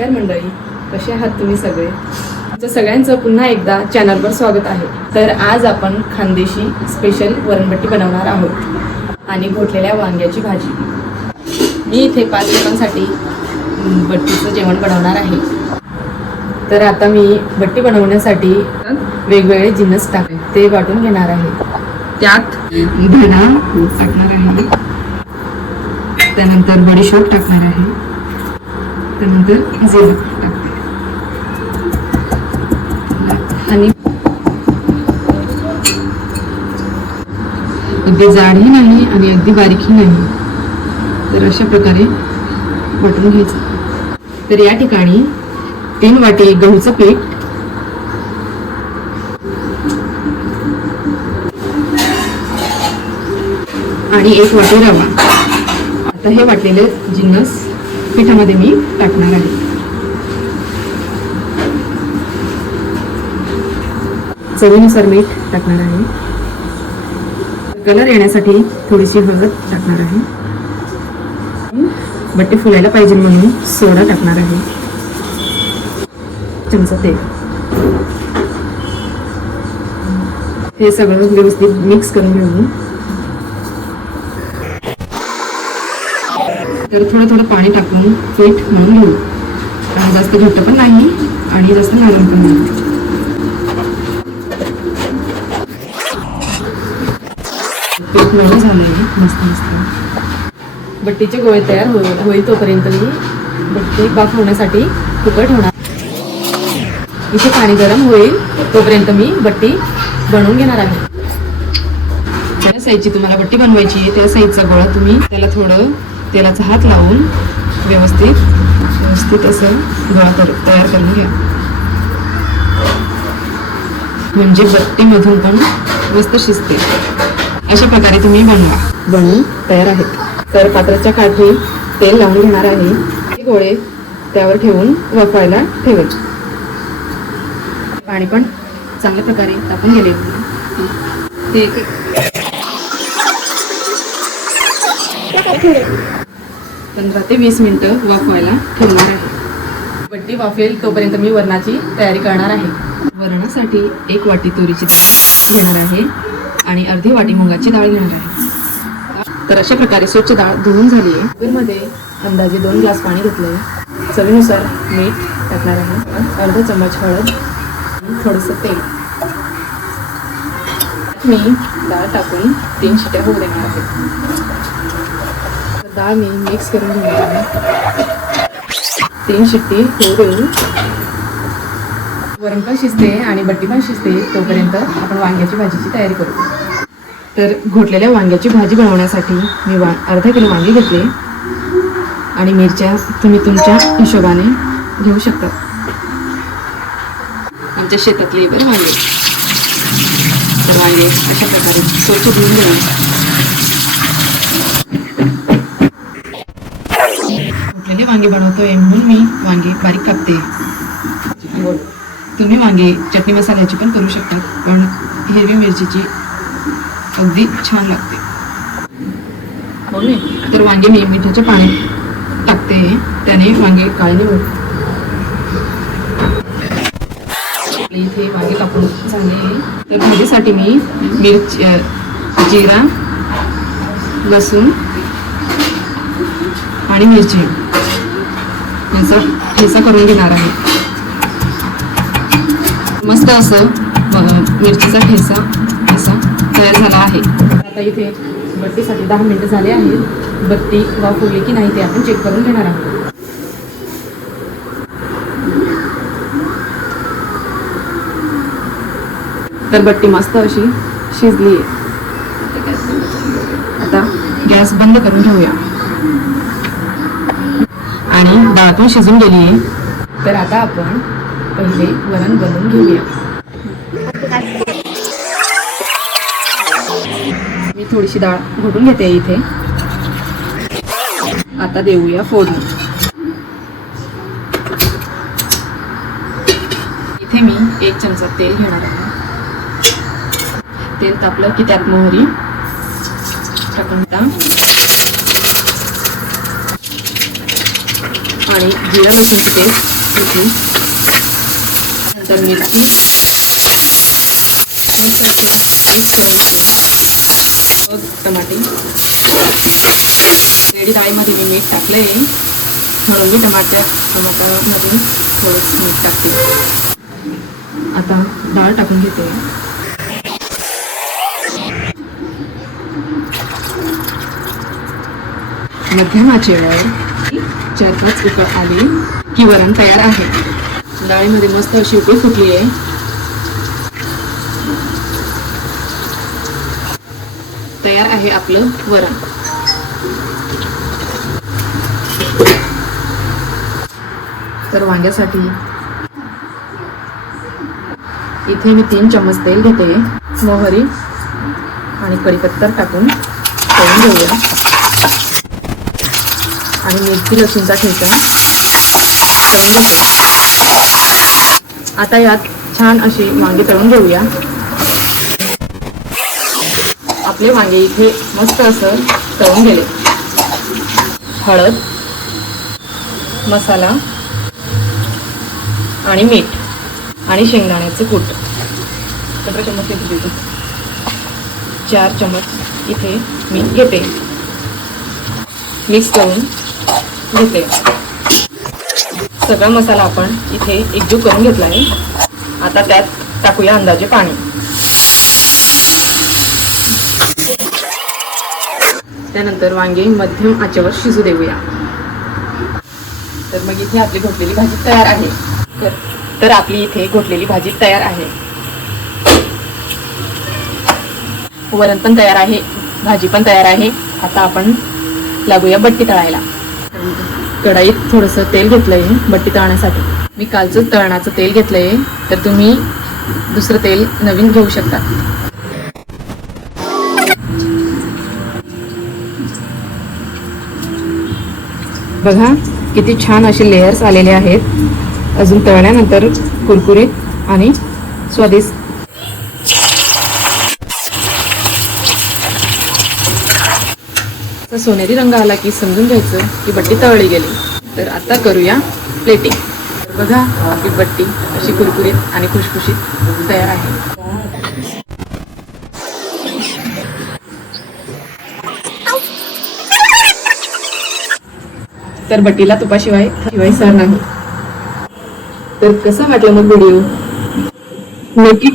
नमस्कार मंडळी, कसे आहात तुम्ही सगळे? तुमचं सगळ्यांचं पुन्हा एकदा चॅनलवर स्वागत आहे. तर आज आपण खानदेशी स्पेशल वरणबट्टी बनवणार आहोत आणि घोटलेल्या वांग्याची भाजी. मी इथे 5 लोकांसाठी बट्टीचं जेवण बनवणार आहे. तर आता मी बट्टी बनवण्यासाठी वेगवेगळे जिन्नस टाकले ते वाटून घेणार आहे. त्यात धना टाकणार आहे, त्यानंतर बडीशोप टाकणार आहे, त्यानंतर जिरं टाकते आणि अगदी जाडही नाही आणि अगदी बारीकही नाही, तर अशा प्रकारे वाटून घ्यायचं. तर या ठिकाणी 3 वाटी गहूचं पीठ, आणि 1 वाटी रवा. आता हे वाटलेले जिन्नस पिठामध्ये मी टाकणार आहे. चवीनुसार मीठ टाकणार आहे. कलर येण्यासाठी थोडीशी हळद टाकणार आहे. बट्टी फुलायला पाहिजे म्हणून सोडा टाकणार आहे. चमचा तेल. हे सगळं व्यवस्थित मिक्स करून घेऊ. तर थोडं पाणी टाकून पीठ मळून घेऊ. जास्त घट्ट पण नाही आणि जास्त नरम पण नाही. पीठ मळून झालंय मस्त मस्त. बट्टीचे गोळे तयार होईल तोपर्यंत मी बट्टी बाफ होण्यासाठी फुकट होणार. इथे पाणी गरम होईल तोपर्यंत मी बट्टी बनवून घेणार आहे. ज्या साईजची तुम्हाला बट्टी बनवायची आहे त्या साईजचा गोळा तुम्ही त्याला थोडं तेलाचा हात लावून व्यवस्थित असं गोळा तयार करून घ्या. म्हणजे बट्टीमधून पण मस्त शिजते. अशा प्रकारे तुम्ही बनवून तयार आहेत. तर पात्राच्या काठी तेल लावून घेणार आहे. हे गोळे त्यावर ठेवून वाफवायला ठेवायचे. पाणी पण चांगल्या प्रकारे टाकून गेले. ते 15 ते 20 मिनिटं वाफवायला ठेवणार आहे. बट्टी वाफेल तोपर्यंत मी वरणाची तयारी करणार आहे. वरणासाठी 1 वाटी तुरीची डाळ घेणार आहे आणि अर्धी वाटी मुगाची डाळ घेणार आहे. तर अशा प्रकारे स्वच्छ डाळ धुवून झाली आहे. कुकरमध्ये अंदाजे 2 ग्लास पाणी घेतलंय. चवीनुसार मीठ टाकणार आहे. अर्धा चम्मच हळद, थोडंसं तेल. मी डाळ टाकून 3 शिट्ट्या होऊ देणार आहे. डाळ मी मिक्स करून घेणार आहे. 3 शिट्टी होऊ देऊ. वरण पण शिजते आणि बट्टी पण शिजते तोपर्यंत आपण वांग्याची भाजीची तयारी करू. तर घोटलेल्या वांग्याची भाजी बनवण्यासाठी मी अर्धा किलो वांगी घेतले आणि मिरच्या तुम्ही तुमच्या हिशोबाने घेऊ शकता. आमच्या शेतातले बरं वांगे. तर वांगे अशा प्रकारे स्वच्छ धुवून घेऊ. घोटलेले वांगे बनवतोय म्हणून मी वांगे बारीक कापते. तुम्ही वांगे चटणी मसाल्याची पण करू शकता, पण हिरवी मिरचीची अगदी छान लागते. तर वांगे मी मिठाच्या पाण्यात टाकते, त्याने वांगे काळे नाही होत. इथे वांगे कापून झाले. तर भाजीसाठी मी मिरची, जिरा, लसूण आणि मिरची याचा ठेचा करून घेणार आहे. मस्त असं मिरचीचा ठेचा असा तयार झाला आहे. आता इथे बट्टीसाठी 10 मिनिटं झाले आहेत. बट्टी वाफवली की नाही ते आपण चेक करून घेणार आहोत. तर बट्टी मस्त अशी शिजली आहे. आता गॅस बंद करून घेऊया. आणि डाळ पण शिजून गेली आहे. तर आता आपण पहिले वरण बनवून घेऊया. मी थोडीशी डाळ घोटून घेते इथे. आता देऊया फोडणी. इथे मी 1 चमचा तेल घेणार आहे. तेल तापलं की त्यात मोहरी टाकून आणि जिरा लसूणची पेस्ट इथे, नंतर मिरची, मिक्स करून घेतलं, टमाटे. रेडी डाळीमध्ये मी मीठ टाकलं आहे, म्हणून मी टमाट्यामध्ये थोडंसं मीठ टाकते. आता डाळ टाकून घेते. मध्यम आचेवर 4-5 उकळ आली की वरण तयार आहे. डाळीमध्ये मस्त अशी उकळी फुटली आहे. तयार आहे आपलं वरण. तर वांग्यासाठी इथे मी 3 चम्मच तेल घेते. मोहरी आणि कढीपत्ता टाकून तळून घेऊया आणि मिरची लसूणचा ठेचा तळून घेते. आता यात छान अशी वांगे तळून घेऊया. आपले वांगे इथे मस्त असं तळून गेले. हळद, मसाला आणि मीठ आणि शेंगदाण्याचं कूट 17 चम्मच घेते. 4 चम्मच इथे मीठ घेते. मिक्स करून घेते. सगळा मसाला आपण इथे एकजीव करून घेतला आहे. आता त्यात टाकूया अंदाजे पाणी. त्यानंतर वांगे मध्यम आचेवर शिजू देऊया. तर मग इथे आपली घोटलेली भाजी तयार आहे. तर आपली इथे घोटलेली भाजी तयार आहे. वरण पण तयार आहे, भाजी पण तयार आहे. आता आपण लागूया बट्टी तळायला. कढाईत थोडंसं तेल घेतलंय बट्टी तळण्यासाठी. मी कालचं तळणाचं तेल घेतलंय, तर तुम्ही दुसरं तेल नवीन घेऊ शकता. बघा किती छान असे लेयर्स आलेले आहेत. अजून तळल्यानंतर कुरकुरीत आणि स्वादिष्ट. सोनेरी रंग आला की समजून घ्यायचं की बट्टी तळली गेली. तर आता करूया प्लेटिंग. बघा ही बट्टी अशी कुरकुरीत आणि खुशखुशीत तयार आहे. तर बट्टीला तुपाशिवाय सर नाही. तर कसं वाटलं मग व्हिडिओ नक्की